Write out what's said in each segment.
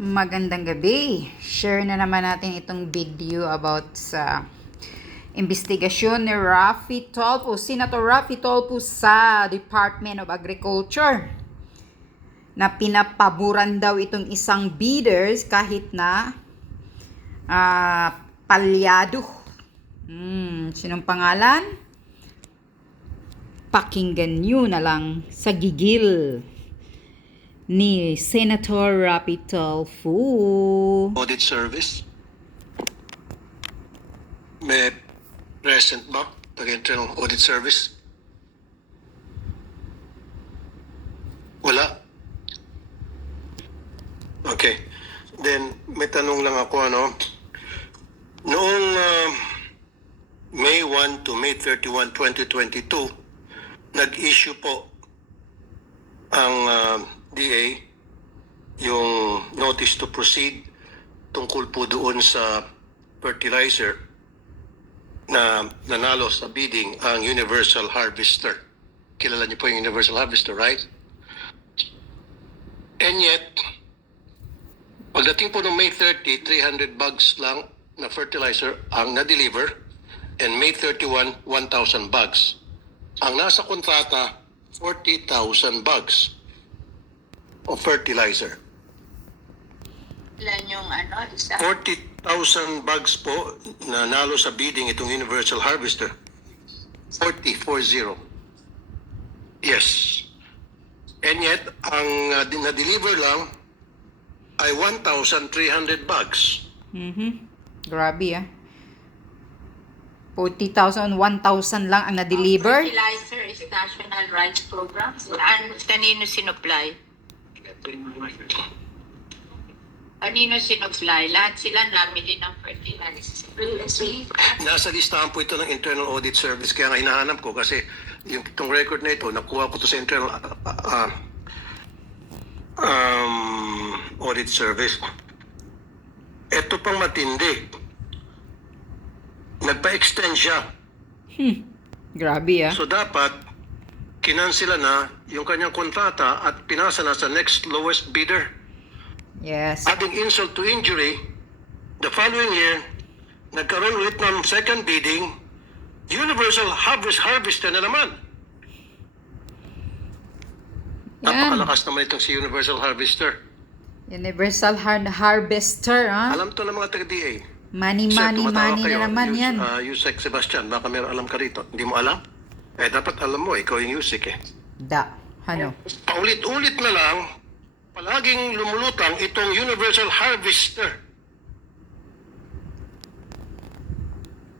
Magandang gabi. Share na naman natin itong video about sa investigasyon ni Raffy Tulfo, Senator Raffy Tulfo sa Department of Agriculture na pinapaboran daw itong isang bidders kahit na palyado. Sinong pangalan? Pakinggan nyo na lang sa gigil ni Senator Raffy Tulfo. Audit service? May present ba? Nag-internal audit service? Wala? Okay. Then, may tanong lang ako, ano? Noong May 1 to May 31, 2022, nag-issue po ang DA yung notice to proceed tungkol po doon sa fertilizer na nanalo sa bidding ang Universal Harvester. Kilala niyo po yung Universal Harvester, right? And yet, pagdating po ng May 30, 300 bags lang na fertilizer ang na-deliver, and May 31, 1,000 bags. Ang nasa kontrata, 40,000 bags of fertilizer. Ilan yung isa? 40,000 bags po na nalo sa bidding itong Universal Harvester. 40. Yes. And yet, ang na-deliver lang ay 1,300 bags. Grabe 40,000, 1,000 lang ang na-deliver. Fertilizer is National Rice Program. Kanino sinupply? Kanino sinupply? Lahat sila namili ng fertilizer. Nasa listahan po ito ng Internal Audit Service, kaya nga hinahanap ko kasi itong record na ito, nakuha ko to sa Internal Audit Service. Ito pang matindi. Nagpa-extend siya. Grabe So dapat, kinansila na yung kanyang kontrata at pinasa na sa next lowest bidder. Yes. Adding insult to injury, the following year, nagkaroon ulit ng second bidding, Universal Harvester na naman. Yan. Napakalakas naman itong si Universal Harvester. Universal Harvester, ha? Alam to ng mga taga-DA. Money Sir, tumatawa na kayo. naman yan. Yusek Sebastian, baka meron alam ka rito. Hindi mo alam? Dapat alam mo, ikaw yung Yusek Ano? Paulit-ulit na lang, palaging lumulutang itong Universal Harvester.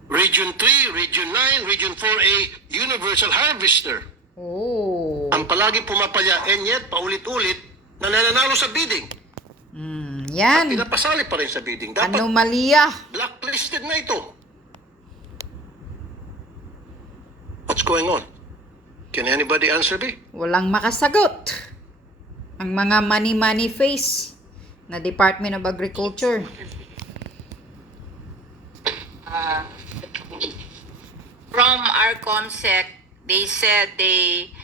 Region 3, Region 9, Region 4A, Universal Harvester. Oh. Ang palaging pumapalya, and yet, paulit-ulit, na nananalo sa bidding. Yan. Pinapasali pa rin sa bidding. Dapat Anomalya. blacklisted na ito. What's going on? Can anybody answer me? Walang makasagot. Ang mga money face na Department of Agriculture. From our COMSEC, they said they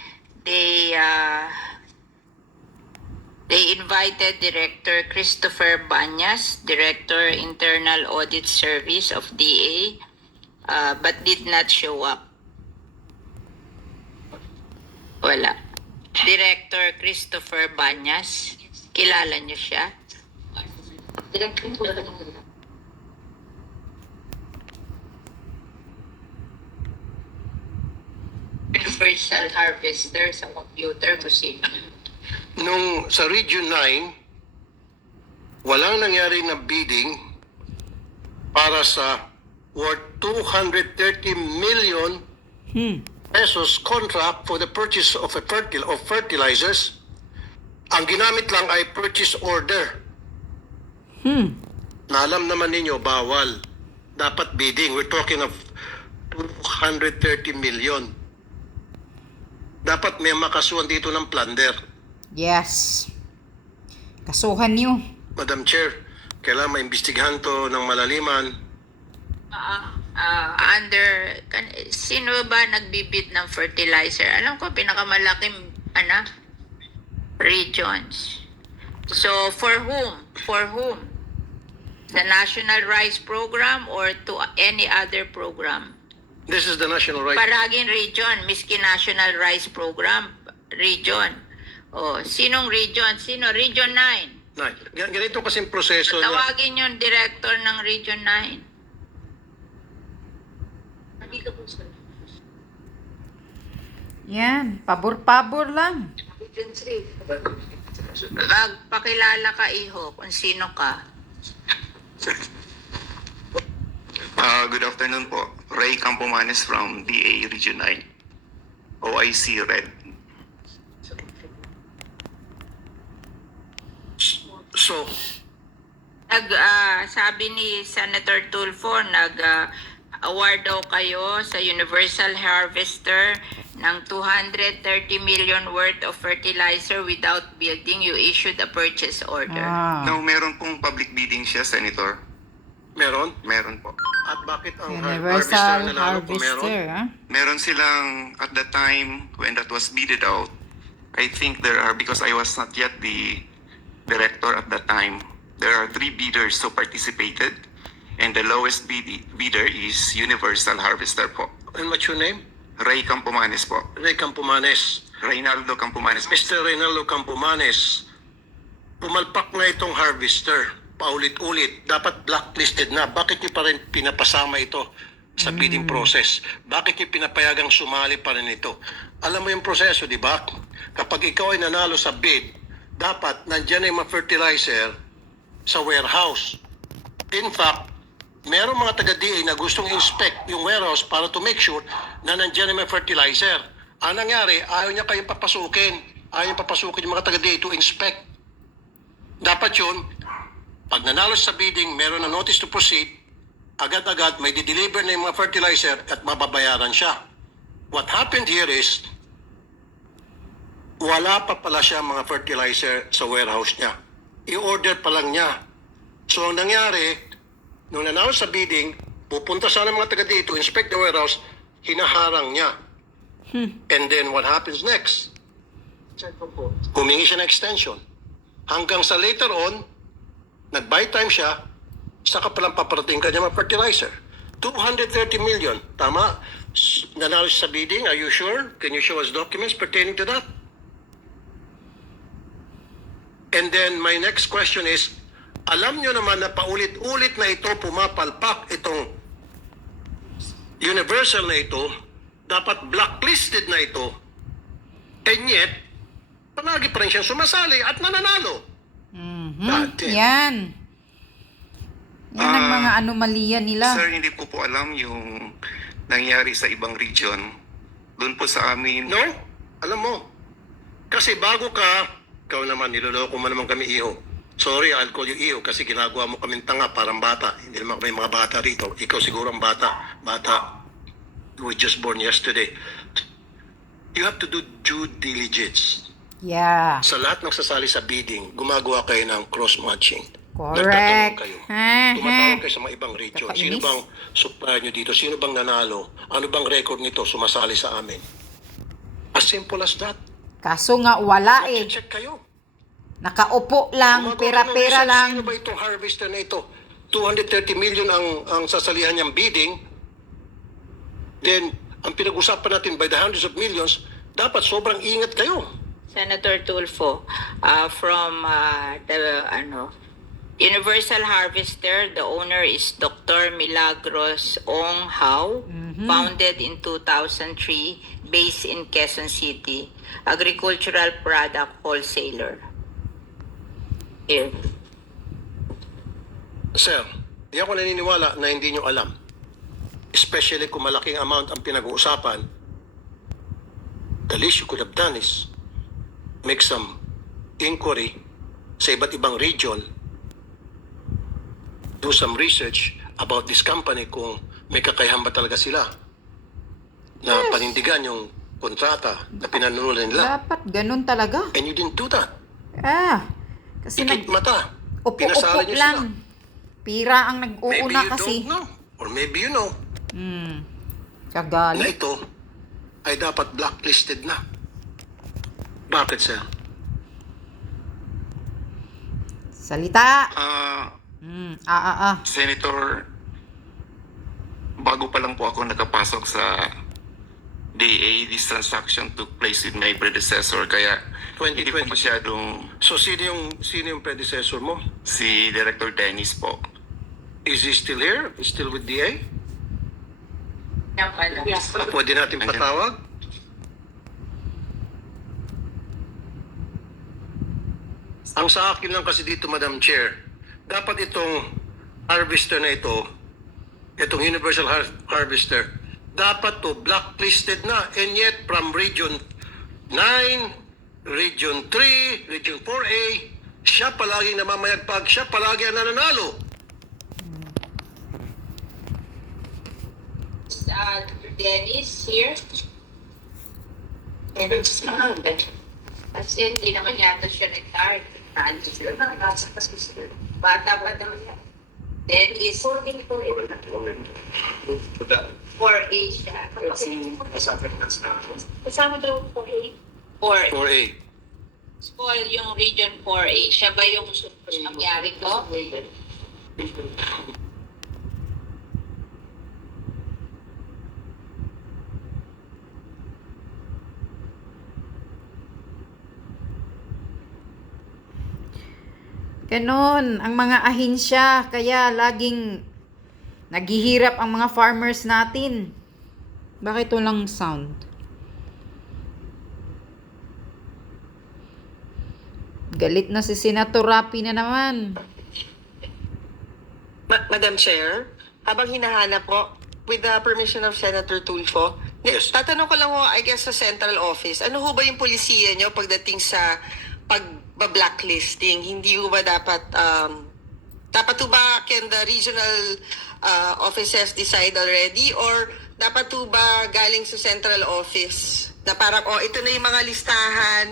invited Director Christopher Banyas, Director Internal Audit Service of DA, but did not show up. Wala. Director Christopher Banyas, kilala niyo siya? Universal Harvester sa computer kasi Nung sa Region 9, walang nangyari na bidding para sa worth 230 million pesos contract for the purchase of fertilizers. Ang ginamit lang ay purchase order. Na alam naman ninyo, bawal. Dapat bidding. We're talking of 230 million. Dapat may makasuhan dito ng plunder. Yes. Kasuhan niyo. Madam Chair, kailangan maimbestigahan to ng malaliman. sino ba nagbibid ng fertilizer? Alam ko pinakamalaking regions. So for whom? For whom? The National Rice Program or to any other program? This is the national right. Paragin region, miski National Rice Program, region. O, sinong region? Sino? Region 9. Ganito kasing proseso na Tawagin yung director ng Region 9. Yan, pabor-pabor lang. Magpakilala ka, iho, kung sino ka. Good afternoon po. Ray Campomanes from DA Region 9. OIC Red. so Sabi ni Senator Tulfo, award daw kayo sa Universal Harvester ng 230 million worth of fertilizer without bidding. You issued a purchase order. No, meron pong public bidding siya, Senator. meron. Meron po. At bakit ang Universal harvester nanalo kung meron? Harvester, ha? Meron silang, at the time when that was bidded out, I think there are, because I was not yet the director at that time, there are 3 bidders who participated, and the lowest bidder is Universal Harvester po. And what's your name? Ray Campomanes po. Ray Campomanes. Reynaldo Campomanes po. Mr. Reynaldo Campomanes, pumalpak na itong harvester. Paulit-ulit. Dapat blacklisted na. Bakit niyo pa rin pinapasama ito sa bidding process? Bakit niyo pinapayagang sumali pa rin ito? Alam mo yung proseso, di ba? Kapag ikaw ay nanalo sa bid, dapat nandyan na yung mga fertilizer sa warehouse. In fact, merong mga taga-DA na gustong inspect yung warehouse para to make sure na nandyan na may fertilizer. Ang nangyari, ayaw niya kayong papasukin. Ayaw niya papasukin yung mga taga-DA to inspect. Dapat yun, pag nanalo sa bidding, meron na notice to proceed, agad-agad may di-deliver na yung mga fertilizer at mababayaran siya. What happened here is, wala pa pala siya mga fertilizer sa warehouse niya. I-order pa lang niya. So ang nangyari, nung nanalo sa bidding, pupunta sana mga taga dito, inspect the warehouse, hinaharang niya. And then what happens next? Humingi siya ng extension. Hanggang sa later on, nag-buy time siya, saka palang paparating kanya mga fertilizer. 230 million. Tama? Nanalo siya sa bidding. Are you sure? Can you show us documents pertaining to that? And then my next question is, alam nyo naman na paulit-ulit na ito pumapalpak itong universal na ito, dapat blacklisted na ito, and yet, palagi pa rin siyang sumasali at nananalo. God damn. Yan. Yan ang mga anomalya nila. Sir, hindi ko po alam yung nangyari sa ibang region. Doon po sa amin. No? Alam mo, kasi bago ka, ikaw naman, niloloko mo naman kami, iho. Sorry, I'll call you iho kasi ginagawa mo kaming tanga, parang bata. Hindi naman kami mga bata rito. Ikaw siguro ang bata. Bata. You were just born yesterday. You have to do due diligence. Yeah. Sa lahat ng sasali sa bidding, gumagawa kayo ng cross-matching. Correct. Nagtatanong kayo. Ha, Tumatawag ha. kayo sa mga ibang region. Kakainis. Sino bang supplier nyo dito? Sino bang nanalo? Ano bang record nito? Sumasali sa amin. As simple as that. Kaso nga wala eh. Check kayo. Nakaupo lang, Gumagawa pera-pera ng research. lang. Sino ba itong harvester na ito? 230 million ang sasalihan niyang bidding. Then, ang pinag-usapan natin by the hundreds of millions, dapat sobrang ingat kayo. Senator Tulfo, from the Universal Harvester, the owner is Dr. Milagros Ong Hao, founded in 2003, based in Quezon City, agricultural product wholesaler. Here. Sir, di ako naniniwala na hindi nyo alam. Especially kung malaking amount ang pinag-uusapan, the least you could have done is make some inquiry sa iba't ibang region, do some research about this company kung may kakayahan ba talaga sila na panindigan yung kontrata na pinanunulan nila. Dapat ganun talaga. And you didn't do that. Kasi Ikit mata. upo-upo Pinasali niyo lang. sila. Pira ang Maybe nag-uuna you kasi. don't know. Or maybe you know na Kagali. ito ay dapat blacklisted na. Bakit, sir? Salita. Ah, Senator, bago pa lang po ako nakapasok sa DA, this transaction took place with my predecessor, kaya hindi po 2020. masyadong So sino yung predecessor mo? si Director Dennis po. Is he still here? Is still with DA? Yan pala. Pwede natin Andyan. patawag? Ang sa akin lang kasi dito, Madam Chair, dapat itong harvester na ito, itong Universal Harvester, dapat to blacklisted na. And yet, from Region 9, Region 3, Region 4A, siya palagi namamayagpag, siya palagi ang nananalo. Dennis here. Kasi hindi naman yata siya nag-start. Bata pa daw siya. Dennis. 4A siya. Kasama daw 4A. 4A. 4A. Small yung region 4A. Siya ba yung nangyari ko? Ganon, ang mga ahensya, kaya laging naghihirap ang mga farmers natin. Bakit walang sound? Galit na si Senator Rapi na naman. Madam Chair, habang hinahanap po, with the permission of Senator Tulfo, Yes. tatanong ko lang ho, I guess, sa central office, ano ho ba yung polisiya nyo pagdating sa pag-blacklisting? Hindi ho ba dapat ho ba can the regional offices decide already, or dapat ho ba galing sa central office na parang, ito na yung mga listahan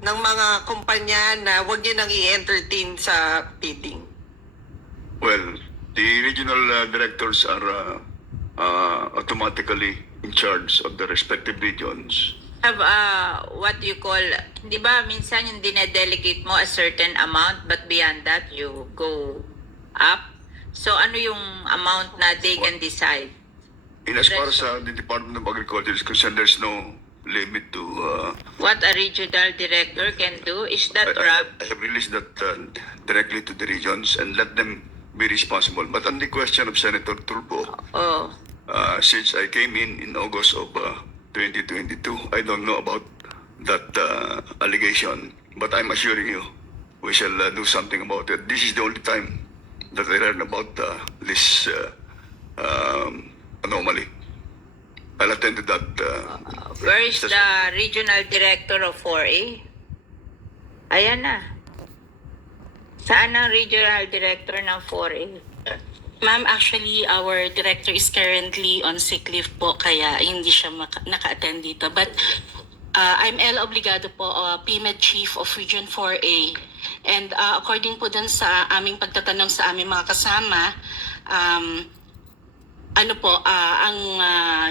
ng mga kumpanya na wag nyo nang i-entertain sa bidding? Well, the regional directors are automatically in charge of the respective regions. Have what you call, di ba minsan yung dinedelegate mo a certain amount but beyond that you go up? So ano yung amount na they can decide? In as far as the Department of Agriculture is concerned, there's no limit to... What a regional director can do? Is that I have released that directly to the regions and let them be responsible. But on the question of Senator Turbo, Oh, since I came in August of 2022, I don't know about that allegation, but I'm assuring you, we shall do something about it. This is the only time that I learned about this anomaly. I'll attend to that. where is the regional director of 4A? Ayan na. Saan ang regional director ng 4A? Ma'am, actually, our director is currently on sick leave po, kaya hindi siya naka-attend dito. But I'm El Obligado po, PMED Chief of Region 4A. And according po dun sa aming pagtatanong sa aming mga kasama, ang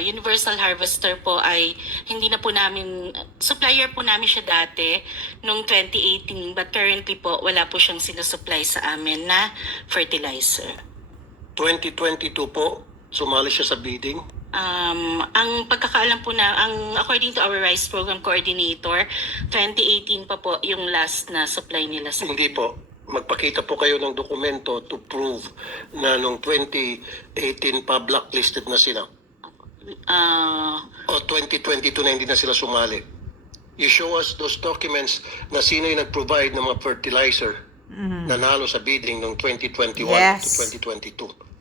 Universal Harvester po ay hindi na po namin, supplier po namin siya dati noong 2018, but currently po wala po siyang sinusupply sa amin na fertilizer. 2022 po, sumali siya sa bidding. Ang pagkakaalam po according to our rice program coordinator, 2018 pa po yung last na supply nila sa Hindi po. Magpakita po kayo ng dokumento to prove na noong 2018 pa blacklisted na sila. O 2022 na hindi na sila sumali. You show us those documents na sino yung nag-provide ng mga fertilizer nanalo sa bidding noong 2021 Yes. to 2022.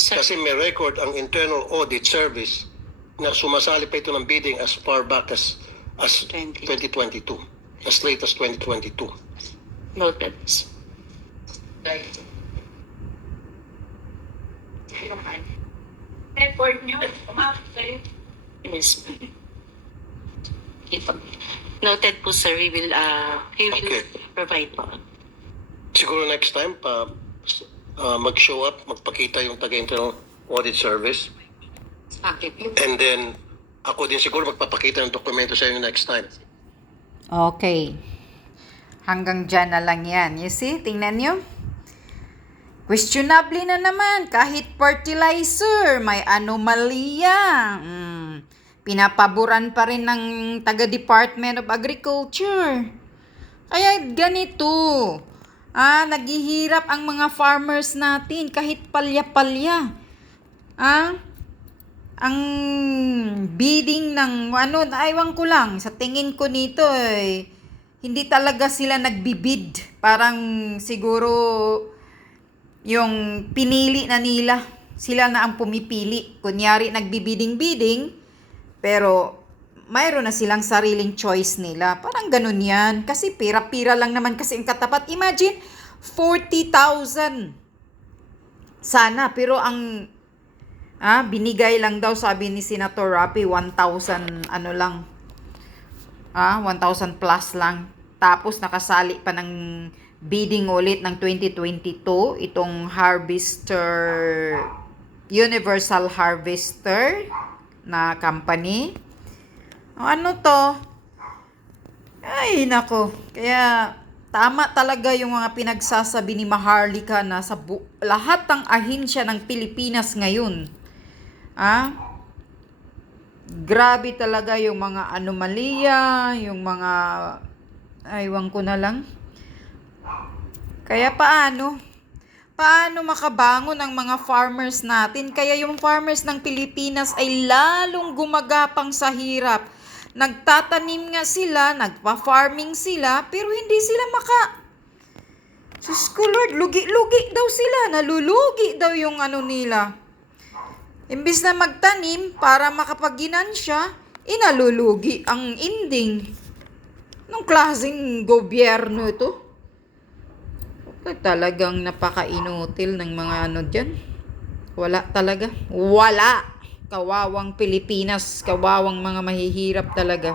Kasi may record ang Internal Audit Service na sumasali pa ito ng bidding as far back as 2022. As late as 2022. noted. Record nyo. Yes. Noted po, sir. We will Okay. provide po. Siguro next time mag-show up, magpakita yung taga-Internal Audit Service. And then ako din siguro magpapakita ng dokumento sa inyo next time. Okay. Hanggang dyan na lang yan. You see? Tingnan nyo. Questionable na naman. Kahit fertilizer, may anomalya. Pinapaboran pa rin ng taga-Department of Agriculture. Kaya ganito. Naghihirap ang mga farmers natin kahit palya-palya. Ang bidding ng aywan ko lang, sa tingin ko nito hindi talaga sila nagbibid. Parang siguro yung pinili na nila, sila na ang pumipili. Kunyari nagbibiding-bidding, pero mayroon na silang sariling choice nila. Parang ganun yan. Kasi pira-pira lang naman kasi ang katapat. Imagine, 40,000. Sana, pero ang binigay lang daw, sabi ni Senator Raffy, 1,000 lang. 1,000 plus lang. Tapos nakasali pa ng bidding ulit ng 2022 itong Universal Harvester na company. Ano to? Ay, nako. Kaya tama talaga yung mga pinagsasabi ni Maharlika na sa lahat ng ahensya ng Pilipinas ngayon. Grabe talaga yung mga anomalya, yung mga aywan ko na lang. Kaya paano makabangon ang mga farmers natin? Kaya yung farmers ng Pilipinas ay lalong gumagapang sa hirap. Nagtatanim nga sila, nagpa-farming sila, pero hindi sila Sus ko Lord, lugi-lugi daw sila, nalulugi daw yung nila. Imbis na magtanim para makapag-ginansya, inalulugi ang ending. Anong klaseng gobyerno ito? Talagang napaka-inutil ng mga dyan. Wala talaga. Wala! Kawawang Pilipinas, kawawang mga mahihirap talaga.